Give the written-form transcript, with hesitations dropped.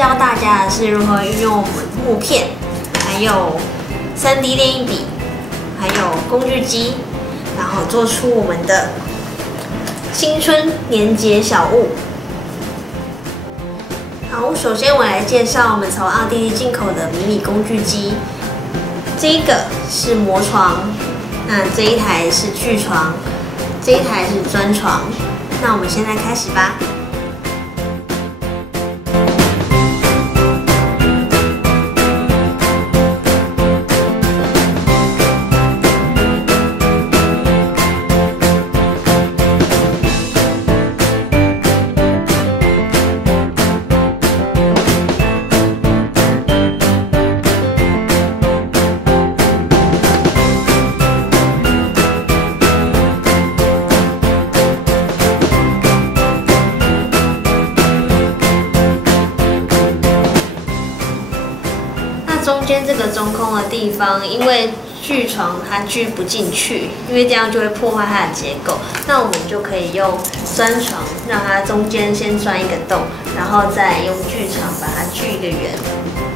教大家的是如何运用我们木片，还有3D 列印笔，还有工具机，然后做出我们的新春年节小物。好，首先我来介绍我们从奥地利进口的迷你工具机。这一个是磨床，那这一台是锯床，这一台是钻床。那我们现在开始吧。中间这个中空的地方，因为锯床它锯不进去，因为这样就会破坏它的结构。那我们就可以用钻床，让它中间先钻一个洞，然后再用锯床把它锯一个圆。